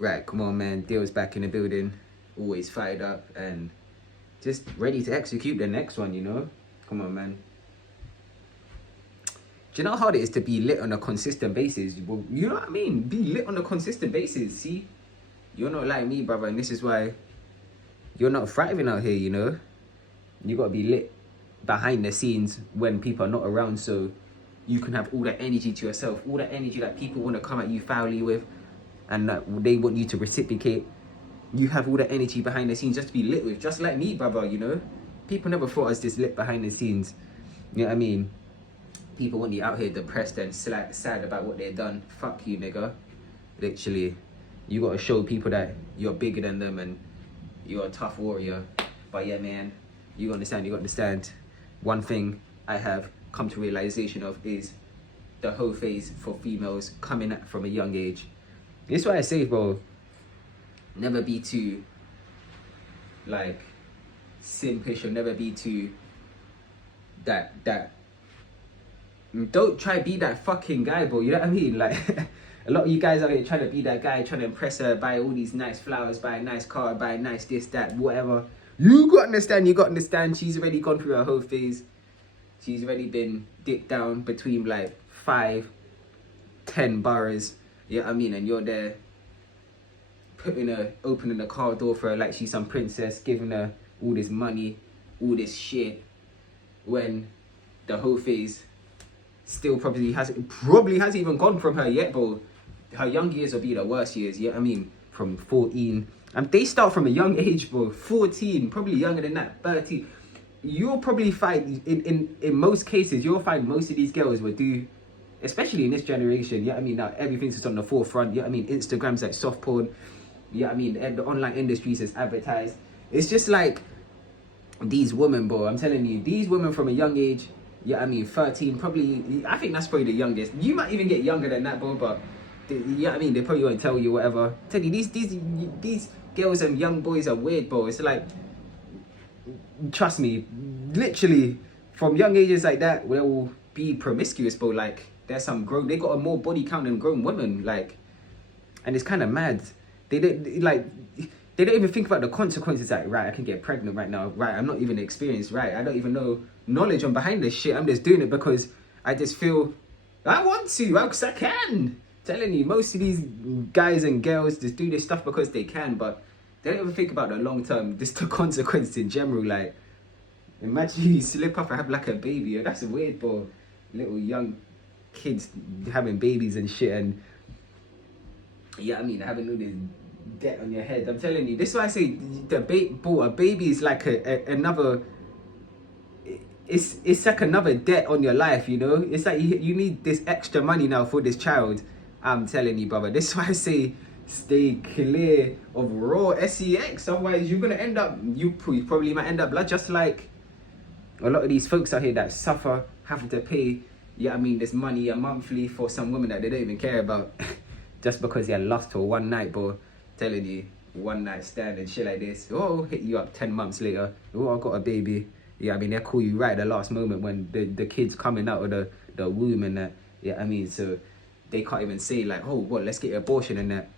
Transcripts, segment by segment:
Right, come on, man. Deal's back in the building. Always fired up and just ready to execute the next one, you know? Come on, man. Do you know how hard it is to be lit on a consistent basis? Well, you know what I mean? Be lit on a consistent basis. See? You're not like me, brother, and this is why you're not thriving out here, you know? You gotta be lit behind the scenes when people are not around, so you can have all that energy to yourself, all that energy that people want to come at you foully with, and that they want you to reciprocate. You have all that energy behind the scenes just to be lit with, just like me, brother, you know? People never thought I was this lit behind the scenes. You know what I mean? People want you out here depressed and sad about what they've done. Fuck you, nigga. Literally. You gotta show people that you're bigger than them and you're a tough warrior. But yeah, man, you understand. One thing I have come to realization of is the whole phase for females coming at from a young age. This is why I say, bro, never be too, like, simpish, or never be too, don't try to be that fucking guy, bro, you know what I mean? Like, a lot of you guys out here trying to be that guy, trying to impress her, buy all these nice flowers, buy a nice car, buy a nice this, that, whatever. You got to understand, she's already gone through her whole phase. She's already been dipped down between like 5-10 boroughs, you know what I mean? And you're there opening the car door for her like she's some princess, giving her all this money, all this shit, when the whole phase still probably hasn't even gone from her yet, bro. Her young years will be the worst years, you know what I mean? From 14, and they start from a young age, bro. 14, probably younger than that, 13. You'll probably find, in most cases, you'll find most of these girls will do, especially in this generation, you know what I mean? Now everything's just on the forefront, you know what I mean? Instagram's like soft porn, you know what I mean? The online industries is advertised. It's just like these women, bro. I'm telling you, these women from a young age, yeah, I mean, 13, probably, I think that's probably the youngest. You might even get younger than that, bro, but, yeah, I mean, they probably won't tell you whatever. Tell you, these girls and young boys are weird, bro. It's like, trust me, literally, from young ages like that, they will be promiscuous, bro. Like, there's some they got a more body count than grown women, like, and it's kind of mad. They don't even think about the consequences. Like, right, I can get pregnant right now. Right, I'm not even experienced. Right, I don't even know knowledge on behind this shit. I'm just doing it because I just feel I want to, because I can. Telling you, most of these guys and girls just do this stuff because they can, but they don't even think about the long term, just the consequences in general. Like, imagine you slip up and have like a baby. That's weird, bro. Little young kids having babies and shit, and yeah, I mean, having all this debt on your head. I'm telling you, this is why I say a baby is like another. It's like another debt on your life, you know. It's like you need this extra money now for this child. I'm telling you, brother. This is why I say stay clear of raw sex. Otherwise, you're gonna end up. You probably might end up just like a lot of these folks out here that suffer having to pay. Yeah, I mean, this money a monthly for some women that they don't even care about, just because they lost for one night, bro. Telling you, one night stand and shit like this. Oh, hit you up 10 months later. Oh, I got a baby. Yeah, I mean, they call you right at the last moment when the kid's coming out of the womb and that. Yeah, I mean, so they can't even say like, oh, what, let's get an abortion and that.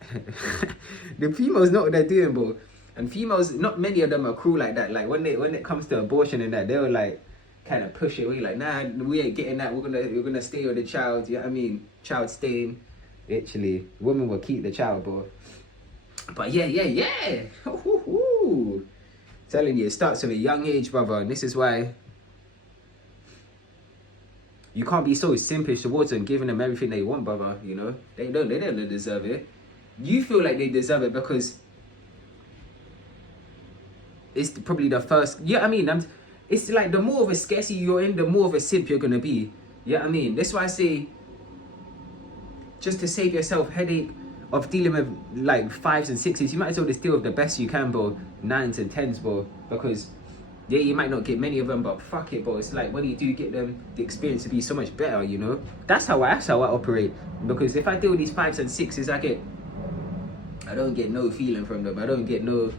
The females know what they're doing, bro. And females, not many of them are cruel like that. Like when it comes to abortion and that, they'll like kind of push it away. Like, nah, we ain't getting that. We're gonna stay with the child. Yeah, I mean, child staying. Literally, women will keep the child, bro. But yeah. Telling you, it starts at a young age, brother, and this is why you can't be so simpish towards them, giving them everything they want, brother. You know, they don't deserve it. You feel like they deserve it because it's probably the first. Yeah, I mean, it's like the more of a scarcity you're in, the more of a simp you're gonna be. Yeah, I mean, that's why I say, just to save yourself headache of dealing with like 5s and 6s, you might as well just deal with the best you can, bro. 9s and 10s, bro, because yeah, you might not get many of them, but fuck it, bro. It's like when you do get them, the experience will be so much better, you know. That's how I operate. Because if I deal with these 5s and 6s, I don't get no feeling from them. I don't get no.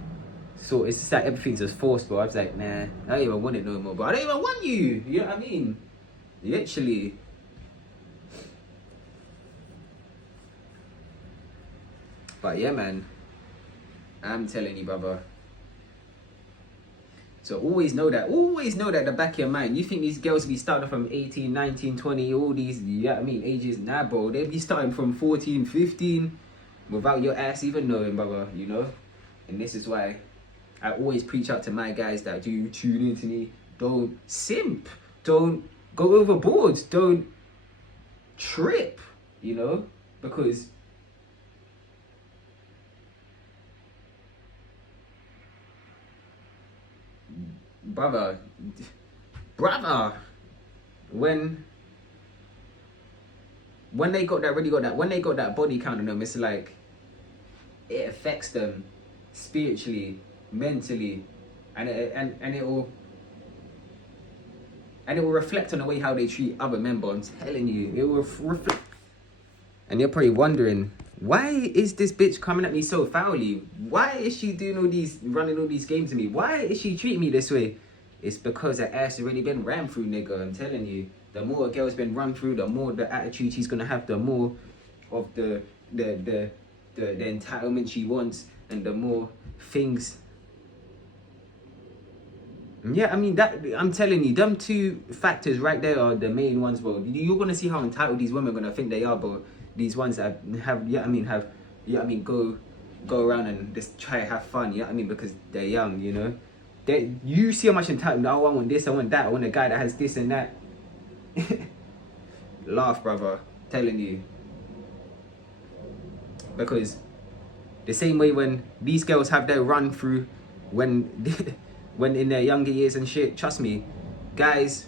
So it's just like everything's just forced, bro. I was like, nah, I don't even want it no more, but I don't even want you. You know what I mean? Literally. But yeah, man, I'm telling you, brother. So always know that at the back of your mind. You think these girls be starting from 18, 19, 20, all these, ages? Nah, bro. They be starting from 14, 15 without your ass even knowing, brother, you know? And this is why I always preach out to my guys that do tune into me. Don't simp. Don't go overboard. Don't trip, you know? Because brother, when they got that body count on them, it's like it affects them spiritually, mentally, and it will reflect on the way how they treat other men. But I'm telling you, it will reflect. And you're probably wondering, why is this bitch coming at me so foully? Why is she running all these games to me? Why is she treating me this way? It's because her ass already been ran through, nigga. I'm telling you, the more a girl's been run through, the more the attitude she's gonna have, the more of the entitlement she wants, and the more things. Yeah, I mean, that, I'm telling you, them two factors right there are the main ones, bro. You're gonna see how entitled these women are gonna think they are, bro. These ones that have, go around and just try to have fun, because they're young, you know. You see how much entitlement. Oh, I want this, I want that, I want a guy that has this and that. Laugh, brother. Telling you. Because the same way when these girls have their run through, when in their younger years and shit, trust me, guys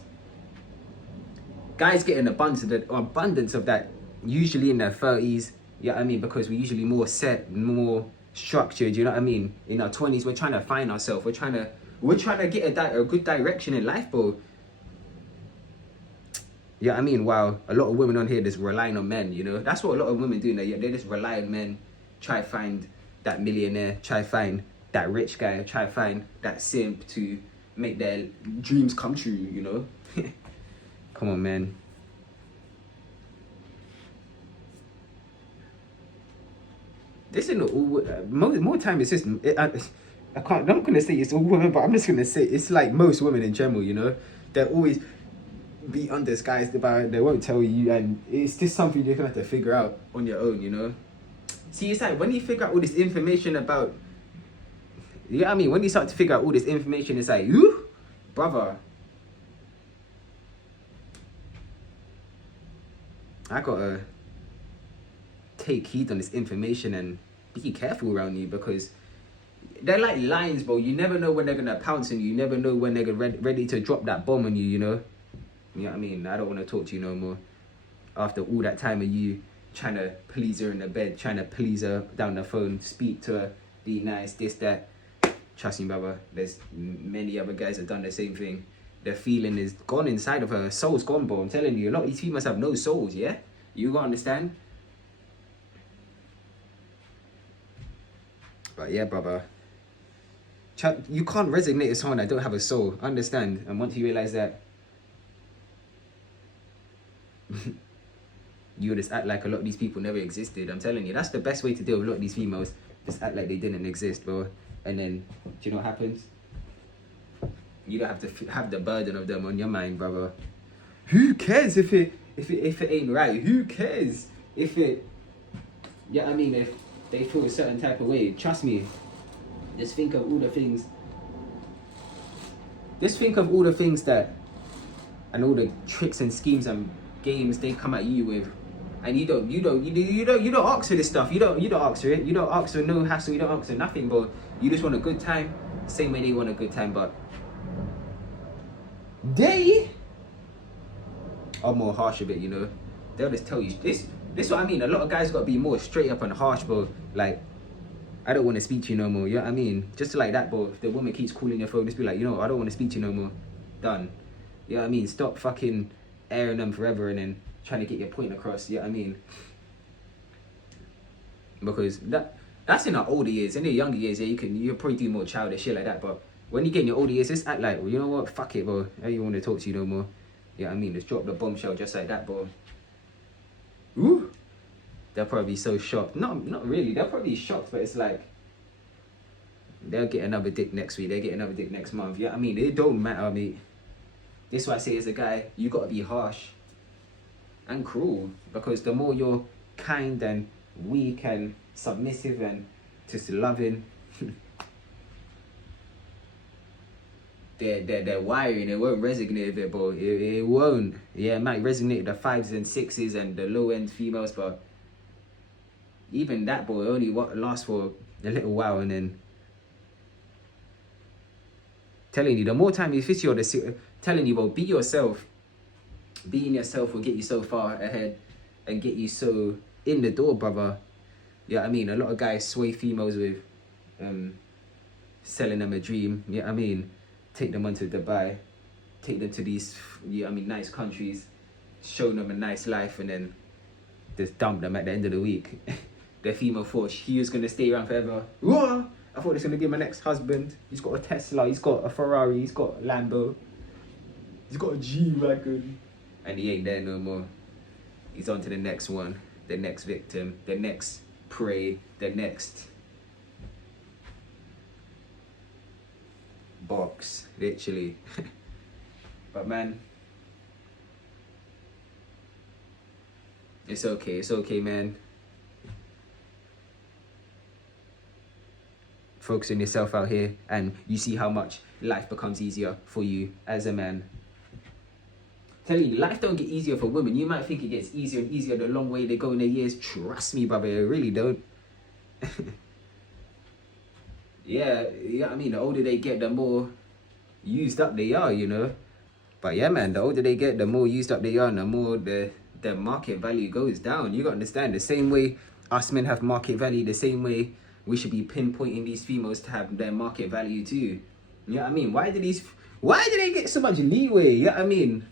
get an abundance of that, usually in their 30s, because we're usually more set, more structured, you know what I mean? In our 20s, we're trying to find ourselves, we're trying to get a good direction in life, bro. Yeah, while a lot of women on here just relying on men, you know? That's what a lot of women do now. They just rely on men, try to find that millionaire, try to find that rich guy, try to find that simp to make their dreams come true, you know? Come on, man. This isn't all, more time it's just, I'm not gonna say it's all women, but I'm just gonna say it's like most women in general, you know? They're always be undisguised about it, they won't tell you, and it's just something you're gonna have to figure out on your own, you know? See, it's like when you figure out all this information about, when you start to figure out all this information, it's like, you, brother, I gotta take heed on this information and be careful around you, because they're like lions, bro. You never know when they're gonna pounce on you. You never know when they're ready to drop that bomb on you, you know? You know what I mean? I don't want to talk to you no more. After all that time of you trying to please her in the bed, trying to please her down the phone, speak to her, be nice, this, that. Trust me, brother, there's many other guys that done the same thing. Their feeling is gone inside of her. Her soul's gone, bro. I'm telling you, a lot of these females have no souls, yeah? You gotta understand? But yeah, brother. You can't resonate with someone that don't have a soul. Understand? And once you realize that, you just act like a lot of these people never existed. I'm telling you, that's the best way to deal with a lot of these females. Just act like they didn't exist, bro. And then, do you know what happens? You don't have to have the burden of them on your mind, brother. Who cares if it ain't right? Who cares if it? Yeah, if they feel a certain type of way. Trust me. Just think of all the things. Just think of all the things that, and all the tricks and schemes and games they come at you with, and you don't ask for this stuff. You don't ask for it. You don't ask for no hassle. You don't ask for nothing, but you just want a good time. Same way they want a good time, but they are more harsh a bit, you know. They'll just tell you this. This is what I mean. A lot of guys gotta be more straight up and harsh, bro. Like, I don't want to speak to you no more. You know what I mean? Just like that, bro. If the woman keeps calling your phone, just be like, I don't want to speak to you no more. Done. You know what I mean? Stop fucking airing them forever and then trying to get your point across. You know what I mean? Because that's in our older years. In the younger years, yeah, you'll probably do more childish shit like that. But when you get in your older years, just act like, well, you know what? Fuck it, bro. I don't even want to talk to you no more. You know what I mean? Just drop the bombshell just like that, bro. Ooh. they're probably so shocked. Not really. They're probably shocked, but it's like they'll get another dick next week. They get another dick next month. Yeah, I mean, it don't matter, mate. This is why I say, as a guy, you gotta be harsh and cruel, because the more you're kind and weak and submissive and just loving, their wiring, it won't resonate with it, but it won't. Yeah, it might resonate with the 5s and 6s and the low end females, but even that, boy, only lasts for a little while. And then telling you, the more time you fit your, telling you, well, be yourself. Being yourself will get you so far ahead and get you so in the door, brother. Yeah, I mean, a lot of guys sway females with selling them a dream. Yeah, I mean, take them onto Dubai, take them to these, yeah, I mean, nice countries, show them a nice life, and then just dump them at the end of the week. The female thought he was gonna stay around forever. Whoa! I thought this was gonna be my next husband. He's got a Tesla, he's got a Ferrari, he's got a Lambo, he's got a G-Wagon. And he ain't there no more. He's on to the next one, the next victim, the next prey, the next box, literally. But man, it's okay, man. Focus on yourself out here, and you see how much life becomes easier for you as a man. Telling you, life don't get easier for women. You might think it gets easier and easier the long way they go in their years. Trust me, brother, it really don't. yeah, I mean, the older they get, the more used up they are, you know. But yeah, man, the older they get, the more used up they are, and the more their market value goes down. You gotta understand, the same way us men have market value, the same way we should be pinpointing these females to have their market value too. You know what I mean? Why do they get so much leeway? You know what I mean?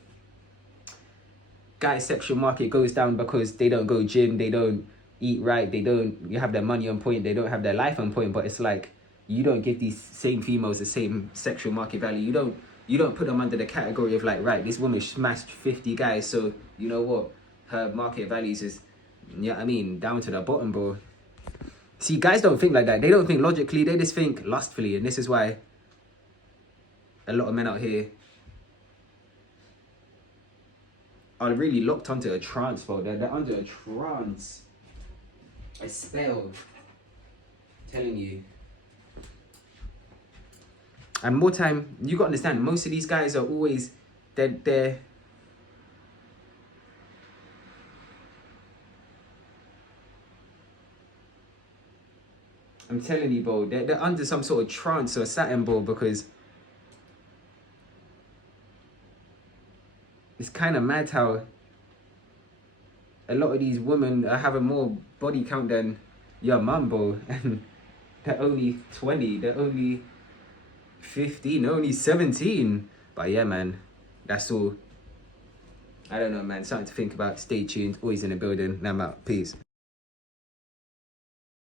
Guys' sexual market goes down because they don't go gym, they don't eat right, you have their money on point, they don't have their life on point. But it's like, you don't give these same females the same sexual market value. You don't put them under the category of like, right, this woman smashed 50 guys, so you know what, her market values is, you know what I mean, down to the bottom, bro. See, guys don't think like that. They don't think logically, they just think lustfully. And this is why a lot of men out here are really locked onto a trance, bro. They're under a trance, a spell, telling you. And more time, you gotta understand, most of these guys are always, they're I'm telling you, bro, they're under some sort of trance or something, bro, because it's kind of mad how a lot of these women are having more body count than your mum, bro. And they're only 20, they're only 15, they're only 17. But yeah, man, that's all. I don't know, man, something to think about. Stay tuned, always in the building. Now I'm out. Peace.